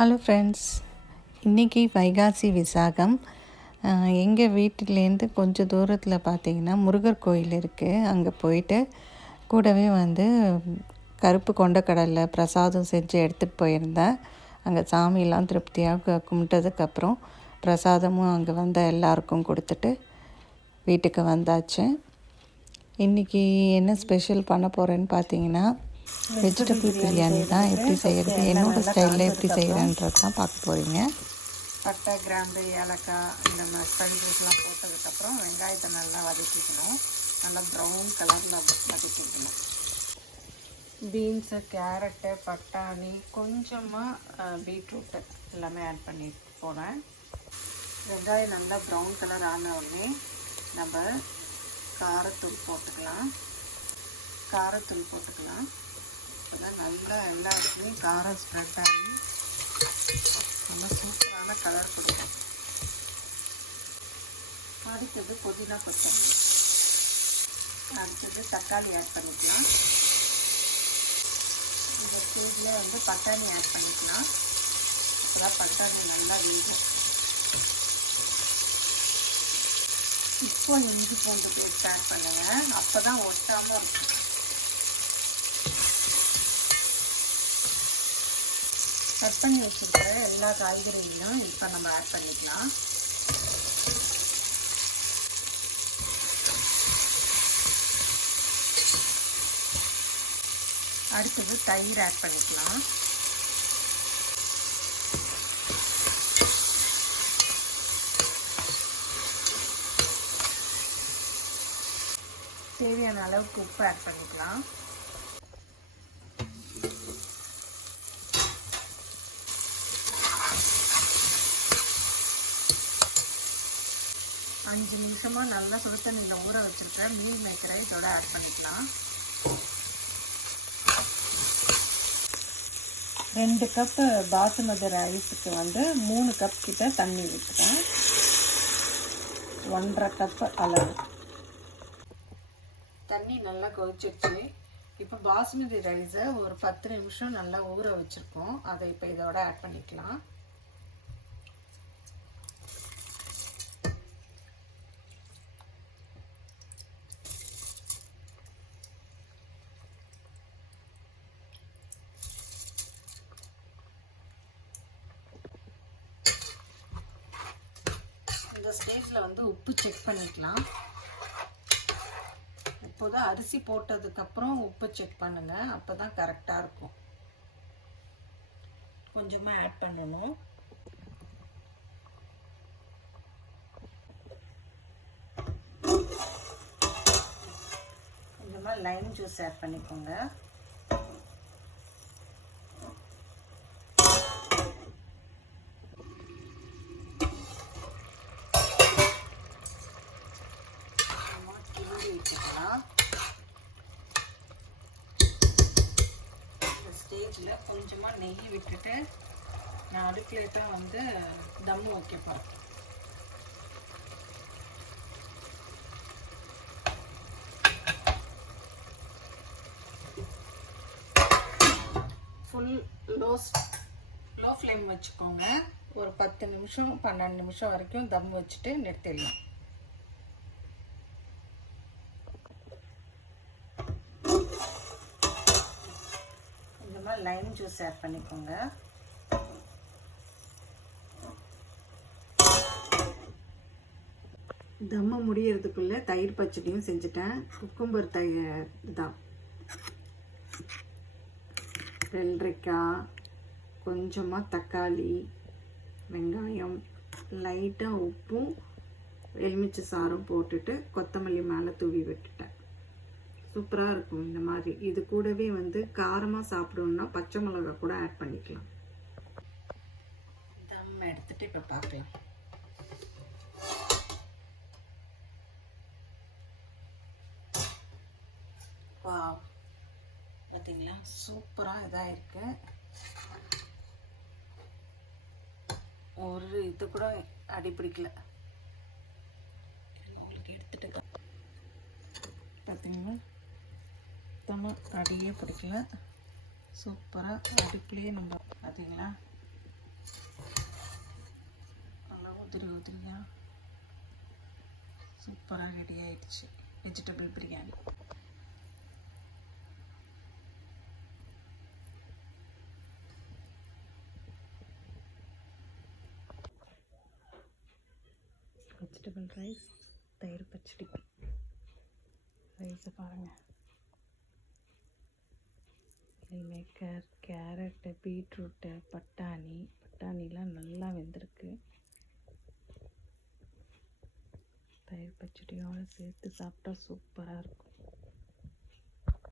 Hello friends இன்றைக்கி வைகாசி விசாகம். எங்கள் வீட்டிலேருந்து கொஞ்சம் தூரத்தில் பார்த்தீங்கன்னா முருகர் கோயில் இருக்குது அங்கே போயிட்டு கூடவே வந்து கருப்பு கொண்டக்கடலை பிரசாதம் செஞ்சு எடுத்துகிட்டு போயிருந்தேன். அங்கே சாமியெல்லாம் திருப்தியாக கும்பிட்டதுக்கப்புறம் பிரசாதமும் அங்கே வந்த எல்லாருக்கும் கொடுத்துட்டு வீட்டுக்கு வந்தாச்சு. இன்றைக்கி என்ன ஸ்பெஷல் பண்ண போகிறேன்னு பார்த்தீங்கன்னா வெஜிடபிள் பிரியாணி தான் எப்படி செய்கிறது என்னோடய ஸ்டைலில் எப்படி செய்கிறேன்றது தான் பார்க்க போகிறீங்க பட்டை கிராம்பு ஏலக்காய் இந்த மாதிரி ஸ்பைசஸ்லாம் போட்டதுக்கப்புறம் வெங்காயத்தை நல்லா வதக்கிக்கணும். நல்லா ப்ரௌன் கலரில் வதக்கிக்கணும். பீன்ஸு கேரட்டு பட்டாணி கொஞ்சமாக பீட்ரூட்டு எல்லாமே ஆட் பண்ணி போனேன் வெங்காயம் நல்லா ப்ரௌன் கலர் ஆன உடனே நம்ம காரத்தூள் போட்டுக்கலாம். காரத்தூள் போட்டுக்கலாம். அப்போதான் நல்லா எல்லாத்துலேயும் காரம் ஸ்ப்ரெட் ஆகி நல்லா சூப்பரான கலர் கொடுக்கும். அடுத்தது புதினா கொத்தமல்லி. அடுத்தது தக்காளி ஆட் பண்ணிக்கலாம். இந்த ஸ்டேஜில் வந்து பட்டாணி ஆட் பண்ணிக்கலாம். இப்போதான் பட்டாணி நல்லா வேகும் இப்போ இஞ்சி பூண்டு பேஸ்ட் ஆட் பண்ணுங்கள் அப்போ தான் ஒட்டாமல் இருக்கும். கட் பண்ணி வச்சுருக்கிற எல்லா காய்கறிகளையும் இப்போ நம்ம ஆட் பண்ணிக்கலாம். அடுத்தது தயிர் ஆட் பண்ணிக்கலாம். தேவையான அளவுக்கு உப்பு ஆட் பண்ணிக்கலாம். அஞ்சு நிமிஷமாக நல்லா சுடு தண்ணியில் ஊற வச்சுருக்க. மீல் மேக்கரை இதோட ஆட் பண்ணிக்கலாம். ரெண்டு கப்பு பாசுமதி ரைஸுக்கு வந்து மூணு கப் கிட்ட தண்ணி ஊற்றுறேன் ஒன்றரை கப்பு அளவு. தண்ணி நல்லா கொதிச்சிடுச்சு இப்போ பாசுமதி ரைஸை ஒரு பத்து நிமிஷம் நல்லா ஊற வச்சுருக்கோம். அதை இப்போ இதோட ஆட் பண்ணிக்கலாம். இந்த வந்து உப்பு செக் பண்ணிக்கலாம். இப்போது அரிசி போட்டதுக்கப்புறம் உப்பு செக் பண்ணுங்கள் அப்போ தான் கரெக்டாக இருக்கும். கொஞ்சமாக ஆட் பண்ணணும். கொஞ்சமாக லைம் ஜூஸ் ஆட் பண்ணிக்கோங்க. வச்சுக்கலாம். இந்த ஸ்டேஜில் கொஞ்சமாக நெய் விட்டுட்டு நான் அடுப்பில் தான் வந்து தம் வைக்க போகிறேன் ஃபுல் லோ லோ ஃப்ளேம் வச்சுக்கோங்க. ஒரு பத்து நிமிஷம் பன்னெண்டு நிமிஷம் வரைக்கும் தம் வச்சுட்டு நிறுத்திடலாம் கொஞ்சமாக லைம் ஜூஸ் ஆட் பண்ணிக்கோங்க. தம்ம முடியறதுக்குள்ளே தயிர் பச்சடியும் செஞ்சுட்டேன். குக்கும்பர் தயிர் தான். வெள்ளரிக்காய் கொஞ்சமாக தக்காளி வெங்காயம் லைட்டாக உப்பும் எலுமிச்சை சாரும் போட்டுட்டு கொத்தமல்லி மேலே தூவி விட்டுட்டேன். சூப்பராக இருக்கும் இந்த மாதிரி. இது கூடவே வந்து காரமாக சாப்பிடணுன்னா பச்சை மிளகா கூட ஆட் பண்ணிக்கலாம். தம் எடுத்துட்டு இப்போ பார்க்கலாம் வா பார்த்தீங்களா சூப்பராக இதாக இருக்கு ஒரு இது கூட அடிப்பிடிக்கல உங்களுக்கு எடுத்துட்டு பார்த்தீங்களா சுத்தமாக அடியே பிடிக்கல. சூப்பராக அடுப்புலேயே நம்ம பார்த்தீங்களா நல்லா உதிரி உதிரியாக சூப்பராக ரெடி ஆயிடுச்சு. வெஜிடபிள் பிரியாணி. வெஜிடபிள் ரைஸ் தயிர் பச்சடி. ரைஸை பாருங்கள் மேக்கர் கேரட்டு பீட்ரூட்டு பட்டாணி. பட்டாணிலாம் நல்லா வெந்திருக்கு. தயிர் பச்சடியோடு சேர்த்து சாப்பிட்டா சூப்பராக இருக்கும்.